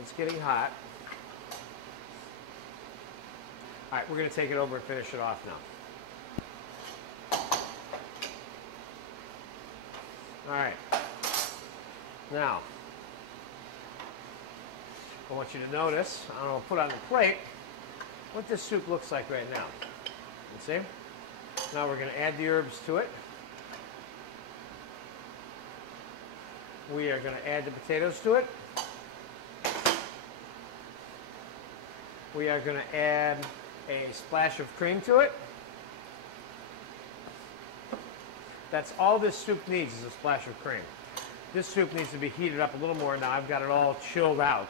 It's getting hot. All right, we're going to take it over and finish it off now. All right. Now, I want you to notice, I'm going to put on the plate what this soup looks like right now. You see? Now we're going to add the herbs to it. We are going to add the potatoes to it. We are going to add a splash of cream to it. That's all this soup needs, is a splash of cream. This soup needs to be heated up a little more. Now I've got it all chilled out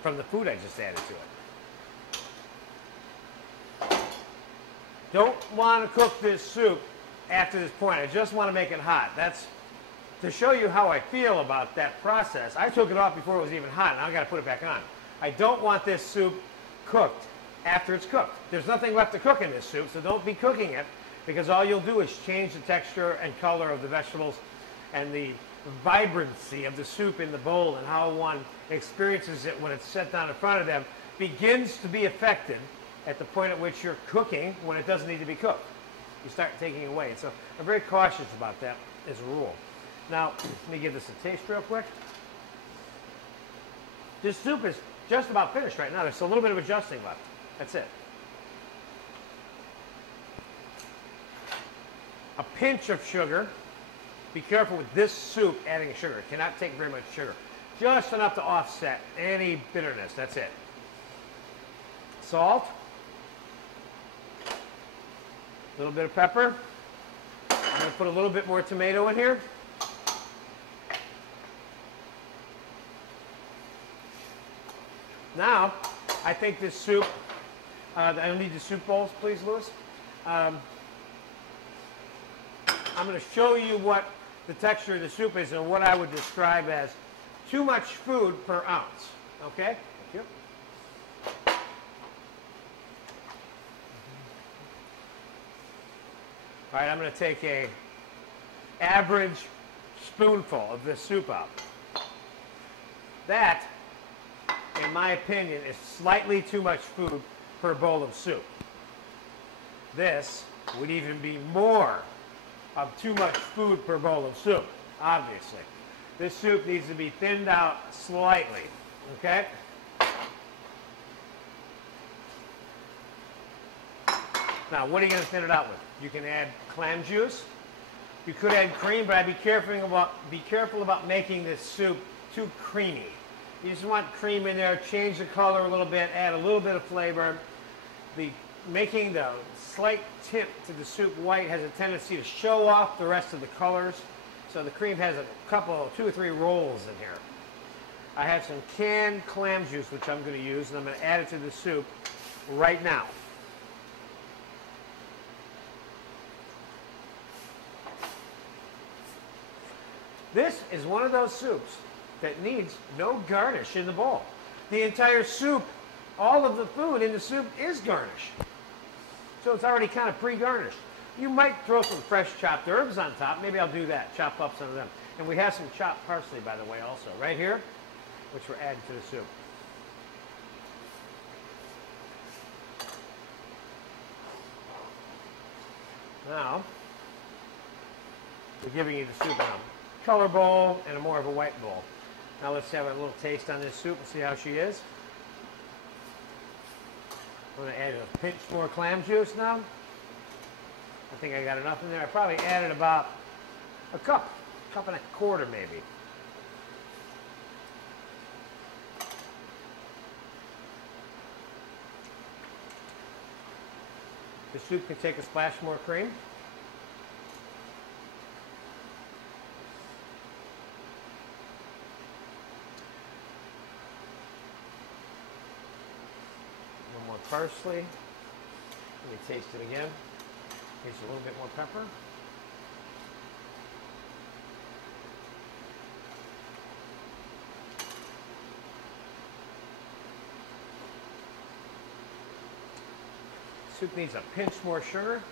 from the food I just added to it. Don't want to cook this soup after this point. I just want to make it hot. That's to show you how I feel about that process. I took it off before it was even hot. Now I've got to put it back on. I don't want this soup cooked after it's cooked. There's nothing left to cook in this soup, so don't be cooking it, because all you'll do is change the texture and color of the vegetables and the vibrancy of the soup in the bowl, and how one experiences it when it's set down in front of them begins to be affected at the point at which you're cooking when it doesn't need to be cooked. You start taking away. So I'm very cautious about that as a rule. Now, let me give this a taste real quick. This soup is just about finished right now. There's a little bit of adjusting left. That's it. A pinch of sugar. Be careful with this soup adding sugar. It cannot take very much sugar. Just enough to offset any bitterness. That's it. Salt. A little bit of pepper. I'm going to put a little bit more tomato in here. Now, I think this soup, I need the soup bowls, please, Louis. I'm going to show you what the texture of the soup is and what I would describe as too much food per ounce. Okay? Thank you. All right, I'm going to take an average spoonful of this soup out. That, in my opinion, is slightly too much food per bowl of soup. This would even be more of too much food per bowl of soup, obviously. This soup needs to be thinned out slightly, okay? Now, what are you going to thin it out with? You can add clam juice. You could add cream, but I'd be careful about making this soup too creamy. You just want cream in there, change the color a little bit, add a little bit of flavor. Making the slight tint to the soup white has a tendency to show off the rest of the colors. So the cream has a couple, 2 or 3 rolls in here. I have some canned clam juice, which I'm going to use, and I'm going to add it to the soup right now. This is one of those soups that needs no garnish in the bowl. The entire soup, all of the food in the soup is garnish. So it's already kind of pre-garnished. You might throw some fresh chopped herbs on top. Maybe I'll do that, chop up some of them. And we have some chopped parsley, by the way, also, right here, which we're adding to the soup. Now, we're giving you the soup in a color bowl and a more of a white bowl. Now let's have a little taste on this soup and see how she is. I'm going to add a pinch more clam juice now. I think I got enough in there. I probably added about a cup and a quarter maybe. The soup can take a splash more cream. Parsley. Let me taste it again. Here's a little bit more pepper. Soup needs a pinch more sugar.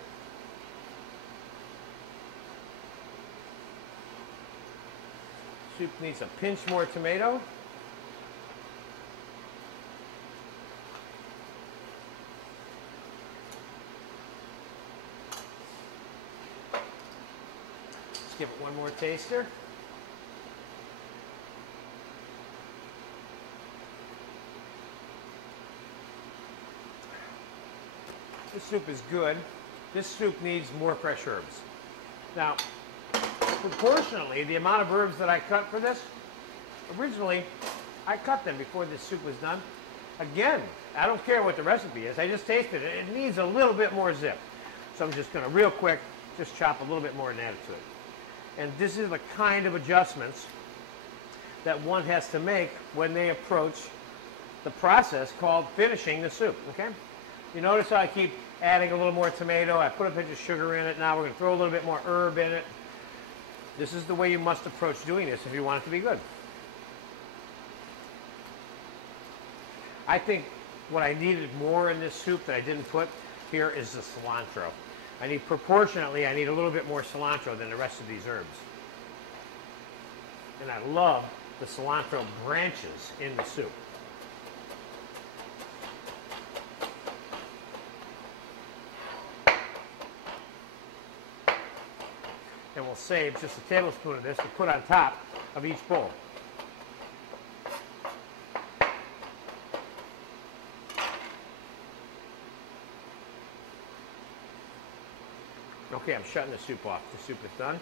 soup needs a pinch more tomato. Let's give it one more taster. This soup is good. This soup needs more fresh herbs. Now, proportionally, the amount of herbs that I cut for this, originally, I cut them before this soup was done. Again, I don't care what the recipe is. I just tasted it. It needs a little bit more zip. So I'm just going to, real quick, just chop a little bit more and add it to it. And this is the kind of adjustments that one has to make when they approach the process called finishing the soup, okay? You notice how I keep adding a little more tomato. I put a pinch of sugar in it. Now we're going to throw a little bit more herb in it. This is the way you must approach doing this if you want it to be good. I think what I needed more in this soup that I didn't put here is the cilantro. I need a little bit more cilantro than the rest of these herbs. And I love the cilantro branches in the soup. And we'll save just a tablespoon of this to put on top of each bowl. Okay, I'm shutting the soup off. The soup is done.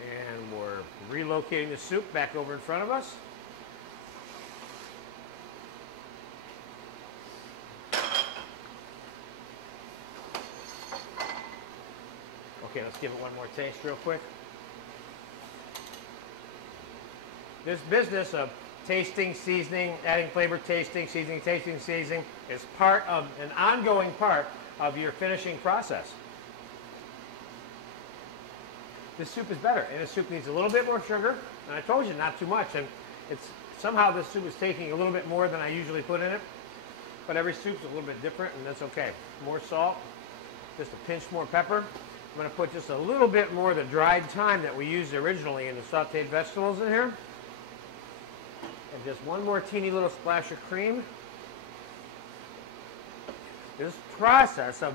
And we're relocating the soup back over in front of us. Okay, let's give it one more taste real quick. This business of tasting, seasoning, adding flavor, tasting, seasoning, is part of an ongoing part of your finishing process. This soup is better, and this soup needs a little bit more sugar, and I told you not too much, and it's somehow this soup is taking a little bit more than I usually put in it, but every soup's a little bit different, and that's okay. More salt, just a pinch more pepper. I'm going to put just a little bit more of the dried thyme that we used originally in the sauteed vegetables in here. And just one more teeny little splash of cream. This process of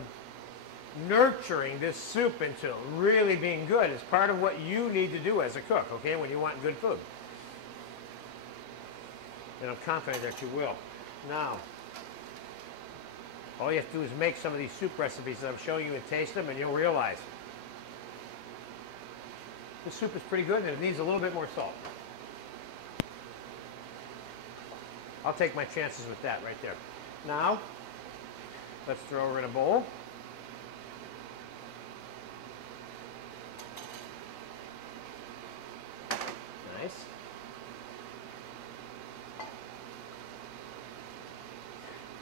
nurturing this soup into really being good is part of what you need to do as a cook, okay, when you want good food. And I'm confident that you will. Now, all you have to do is make some of these soup recipes that I'm showing you and taste them, and you'll realize this soup is pretty good and it needs a little bit more salt. I'll take my chances with that right there. Now, let's throw her in a bowl. Nice.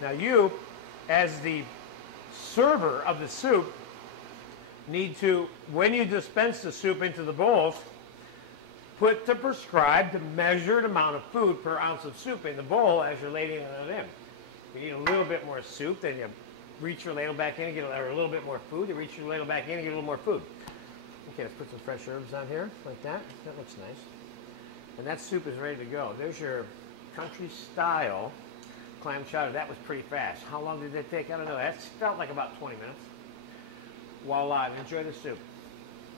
Now you, as the server of the soup, need to, when you dispense the soup into the bowls, put the prescribed measured amount of food per ounce of soup in the bowl as you're ladling it in. You need a little bit more soup, then you reach your ladle back in and get a little bit more food. You reach your ladle back in and get a little more food. Okay, let's put some fresh herbs on here, like that. That looks nice. And that soup is ready to go. There's your country style clam chowder. That was pretty fast. How long did that take? I don't know. That felt like about 20 minutes. Voila, enjoy the soup.